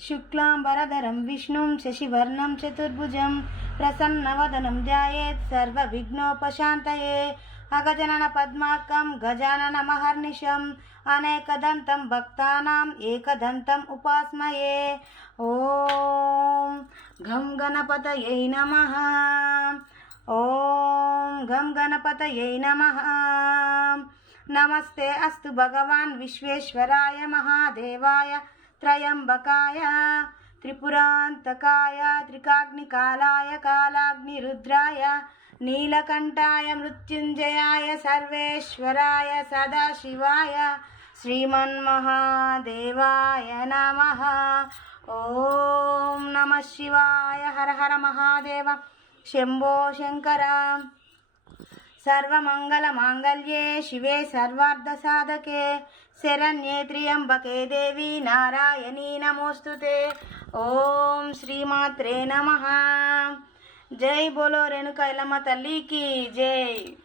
शुक्लांबरधरं विष्णुं शशिवर्णं चतुर्भुजं प्रसन्नवदनं ध्यायेत् सर्वविघ्नोपशान्तये अगजानन पद्मार्कं गजाननमहर्निशम् अनेकदन्तं भक्तानाम् एकदन्तम् उपास्महे। ॐ घं गणपतये नमः। ॐ घं गणपतये नमः। नमस्ते अस्तु भगवान् विश्वेश्वराय महादेवाय त्रयंबकाय त्रिपुरांतकाय त्रिकाग्निकालाय कालाग्निरुद्राय नीलकंठाय मृत्युंजयाय सर्वेश्वराय सदाशिवाय श्रीमन्महादेवाय नमः। ओम नमः शिवाय। हर हर महादेव। शंभो शंकर। सर्वमंगलमांगल्ये शिवे सर्वार्धसाधके शरण्ये त्र्यंबके देवी नारायणी नमोस्तुते। ओम श्रीमात्रे नमः। जय बोलो रेणुका एल्लम्मा तल्ली की जय।